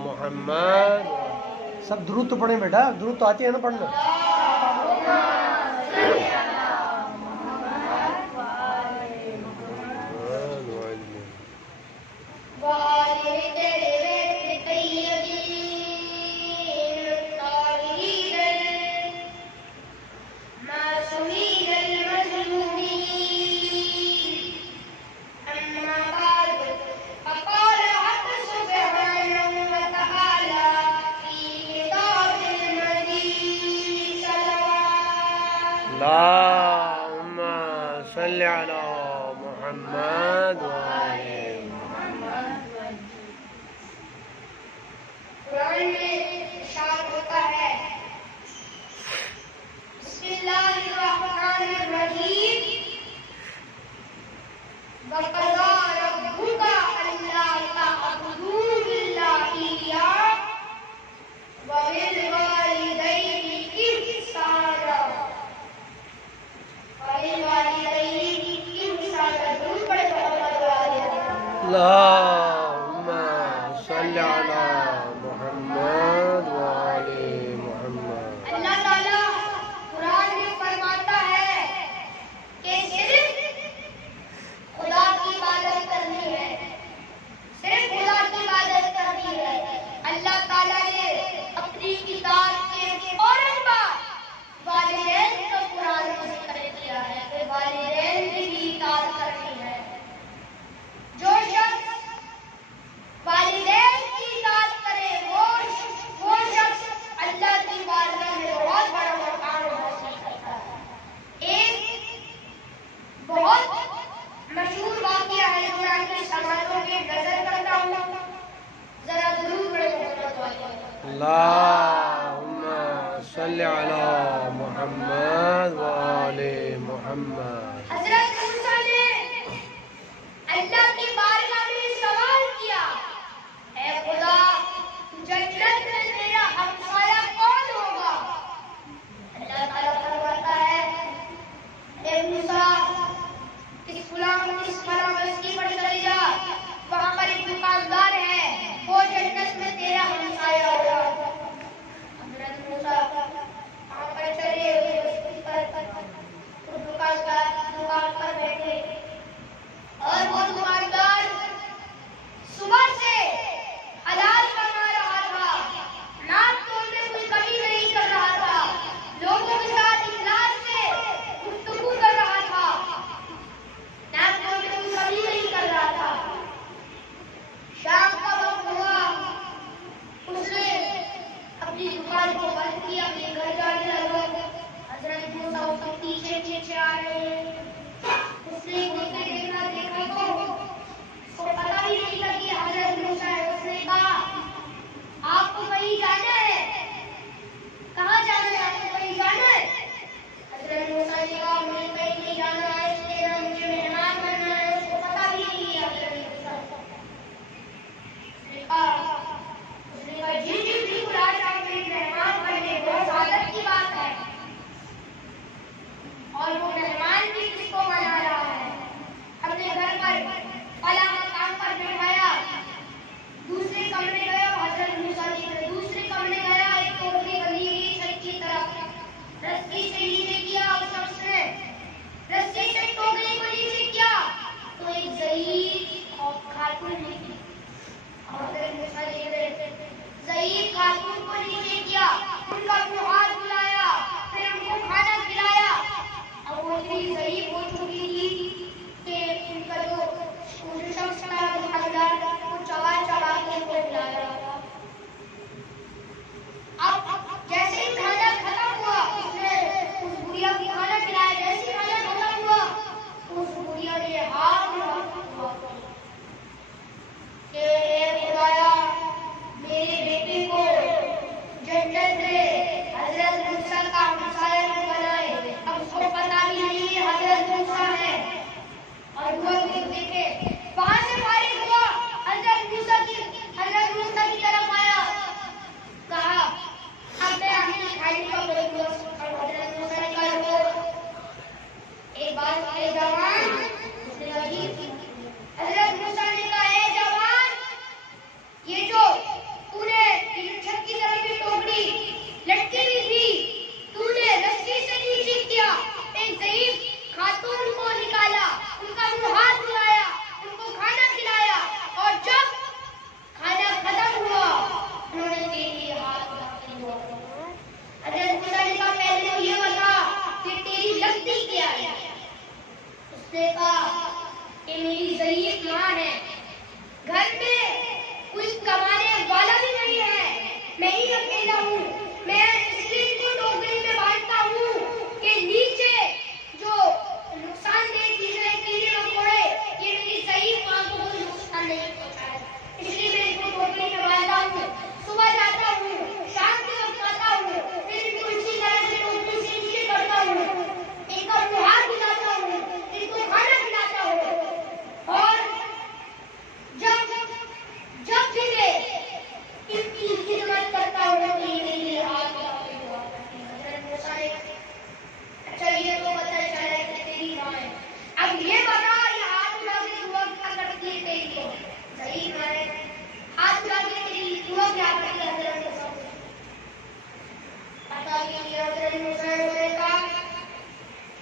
मोहम्मद। सब दुरूद तो पढ़े बेटा, दुरूद तो आती है ना पढ़ना। अल्लाहुम्मा सल्ली अला मुहम्मद व आले मुहम्मद। कुरान में इरशाद होता है, बिस्मिल्लाहिर्रहमानिर्रहीम, वक़ज़ा रब्बुका अल्ला तअबुदू इल्ला इय्याहु व बिल वालिदैनि इहसाना। अल्लाहुम्मा सल्ली अला मुहम्मद व आले मुहम्मद। अल्लाह ताला कुरान में फरमाता है कि सिर्फ खुदा की इबादत करनी है, सिर्फ खुदा की इबादत करनी है। अल्लाह ताला ने अपनी किताब के फौरन बाद वालिदैन को कुरान में जिक्र किया है कि वालिदैन की भी इताअत करनी है। जो शख्स वालिदैन की इताअत करे वो शख्स अल्लाह की बारगाह में बहुत बड़ा मकाम हासिल करता है। एक बहुत मशहूर वाक़या है जो आपकी समाजों के नजर करता हूँ, जरा दुरूद पढ़ो मोहम्मद वाले। अल्लाहुम्मा सल्ली अला मुहम्मद व आले मुहम्मद। हज़रत मूसा ने अल्लाह की बारगाह में सवाल किया, ऐ खुदा, जन्नत में मेरा हमसाया कौन होगा? अल्लाह ताला फरमाता है, ऐ मूसा, इस बस्ती पर चले जा, वहां पर एक दुकानदार है, वो जन्नत में तेरा हमसाया होगा। हज़रत मूसा वहां पर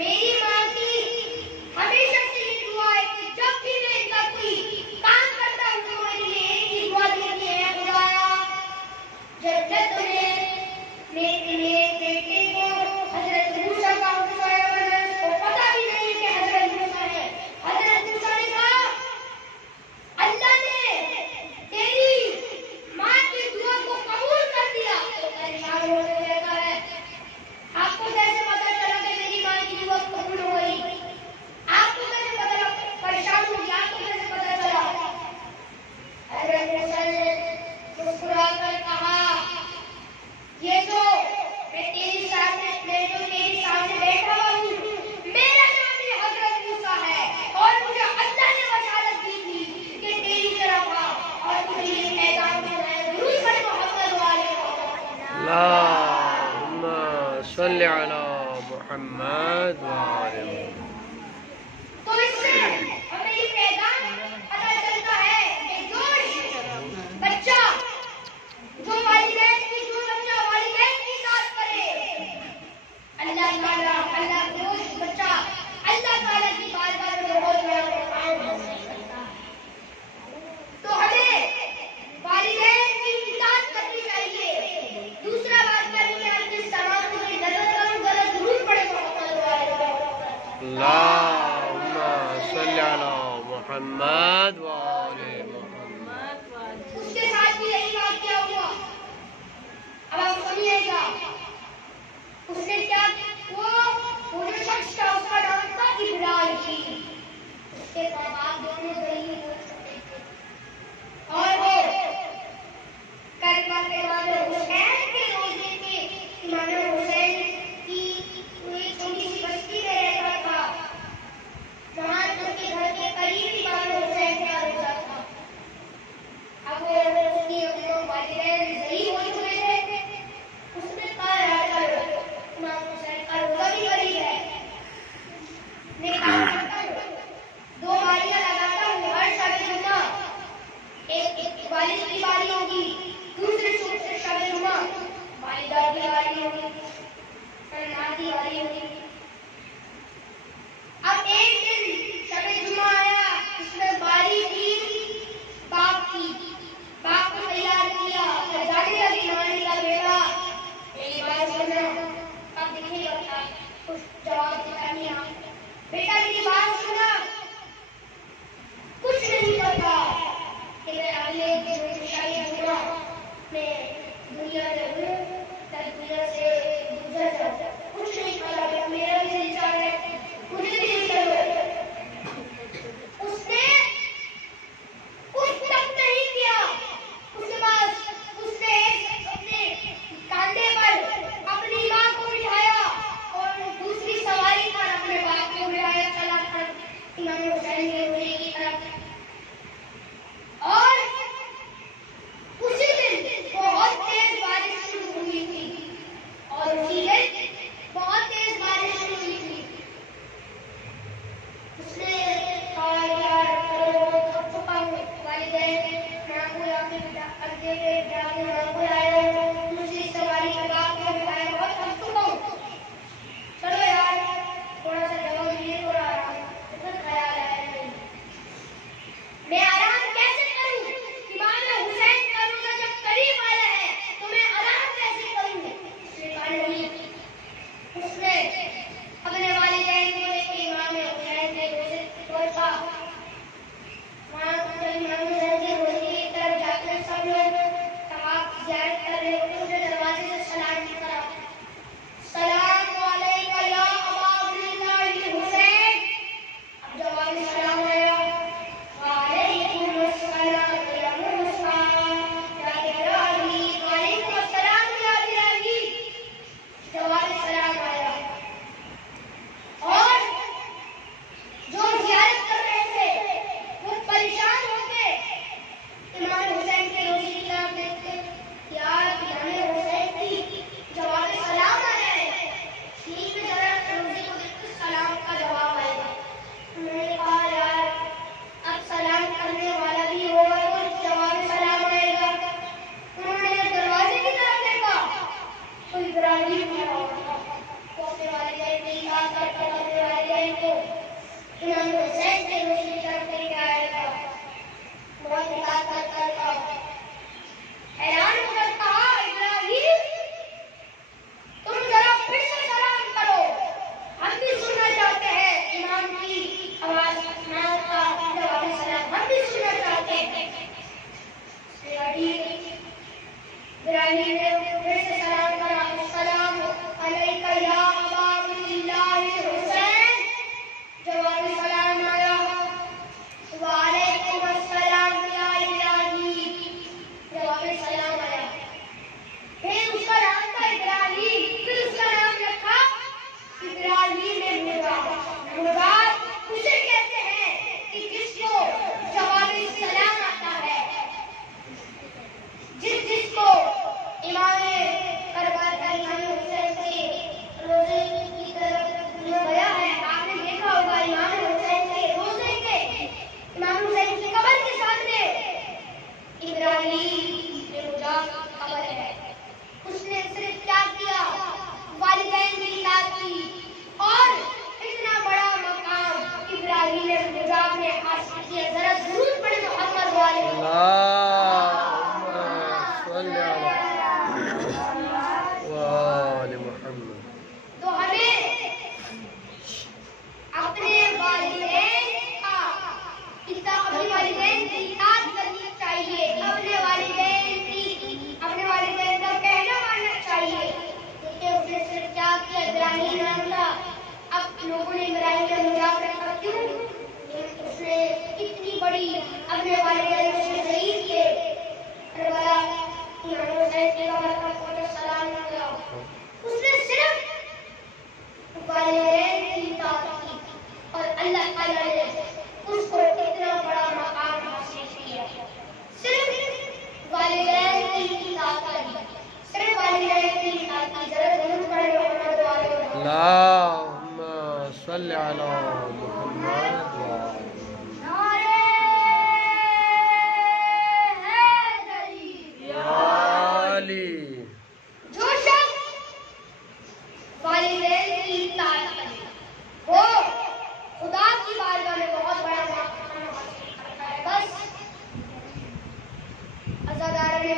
मेरी माँ की हमेशा से ये दुआ है कि जब भी मैं इनका कोई काम करता हूँ तो मेरे लिए एक ही दुआ देती है, खुदाया जन्नत में मेरे बेटे को हजरत मूसा का उठाया, उसको पता भी नहीं कि हजरत मूसा है। हजरत मूसा ने कहा अल्लाह ने तेरी माँ की दुआ को कबूल कर दिया। तो परेशान होने लगा है, आपको कैसे पता चला कि मेरी माँ की दुआ कबूल हो गई? आपको कैसे पता लगा? परेशान हो गया, आपको कैसे पता चला? हजरत मूसा ने मुस्कुराकर कहा ये जो मैं तेरे सामने बैठा हुआ हूँ, मेरा नाम ही हजरत मूसा है और मुझे अल्लाह ने बशारत दी थी कि तेरी तरफ आ और तुझे ये पैगाम सुनाए। दुरूद पढ़ मोहम्मद वाले अल्लाहुम्मा सल्लि अला मुहम्मद व आले मुहम्मद। तो इससे हमें ये पैगाम पता चलता है कि जो बच्चा जो वालिदैन की साथ करे, अल्लाह ताला बच्चा अल्लाह ताला की बारगाह में बहुत बड़ा मुकाम हासिल करता है। तो हमें वालिदैन की इताअत करनी चाहिए। दूसरा बात करनी है अपने समाज में नजर कम गलत दुरूद पड़े मोहम्मद वाले इमाम हुसैन के रोशनी तरफ लेके आएगा। बहुत निकाल कर हैरान होकर कहा, इब्राहिम तुम जरा फिर से सलाम करो, हम भी सुनना चाहते हैं इमाम की आवाज, इमाम का सलाम हम भी सुनना चाहते हैं। इब्राहिम ने फिर से सलाम करा, अस्सलाम अलैका या अबा अब्दिल्लाह हुसैन। जवाबी सलाम आया, वालेकुम अस्सलाम या इब्राहिम। जवाबी सलाम आया। फिर उसका नाम था इब्राहिम, फिर उसका नाम रखा इब्राहिम मुराद उसे कहते हैं कि जिसको जवाबी सलाम आता है, जिसको इमाम करबला इमाम हुसैन के रोजे की तरफ गया है। आपने देखा होगा इमाम हुसैन के रोजे के, इमाम हुसैन की कब्र के सामने इब्राहिम कब्र है। उसने सिर्फ क्या किया, वालिदैन की इताअत की और इतना बड़ा मकाम इब्राहिम ने हासिल किया। जरा दुरूद पढ़े मोहम्मद वाले। तो हमें अपने वालिदैन की इताअत करनी चाहिए, अपने वालिदैन का कहना मानना चाहिए। देखिए उसने सिर्फ क्या किया, इब्राहिम नाम था, अब लोगों ने इब्राहिम का मजाक रखा, क्यों? उसने इतनी बड़ी अपने वालिदैन से शहीद किए, करबला इमाम हुसैन के कब्र पर सलाम किया। उसने सिर्फ वालिदैन की इताअत की और अल्लाह ताला ने उसको इतना बड़ा मकाम हासिल किया। सिर्फ वालिदैन की इताअत की, सिर्फ वालिदैन की इताअत की। जरा दुरूद पढ़े मोहम्मद वाले। अल्लाहुम्मा सल्लि अला मुहम्मद व नारे हैदरी। अली। जो शख्स वालिदैन की इताअत करे वो खुदा की बारगाह में बहुत बड़ा मकाम हासिल करता है। बस अज़ादार ने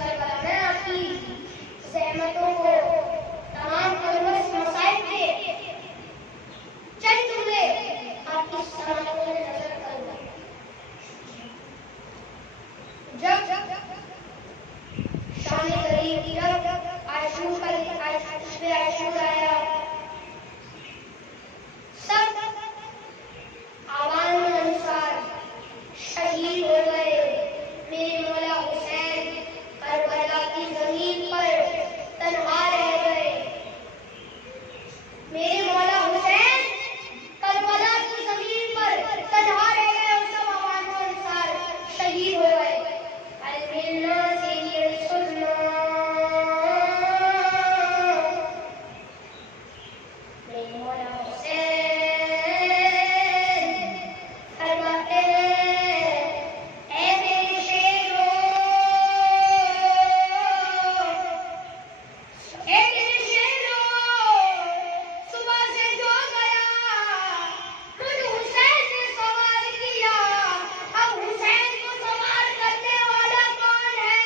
करबला में आपकी ज़हमतों को तमाम कलमस मसाइब थे, चंद जुमले आपकी समाअतों में नजर करूंगा। जब शाम करीब जब आशूर आया, सब आवाम अनुसार शहीद हो गए। मेरे मौला हुसैन करबला की जमीन पर तन्हा रह गए। मेरे मौला हुसैन करबला की जमीन पर तन्हा रह गए और सब आवाम अनुसार शहीद हो गए। अलमिन्ना से सुनना, मेरे मौला हुसैन फरमाते हैं, ऐ मेरे शेरों, ऐ मेरे शेरों, सुबह से जो गया मुझ हुसैन ने सवार किया, अब हुसैन को सवार करने वाला कौन है?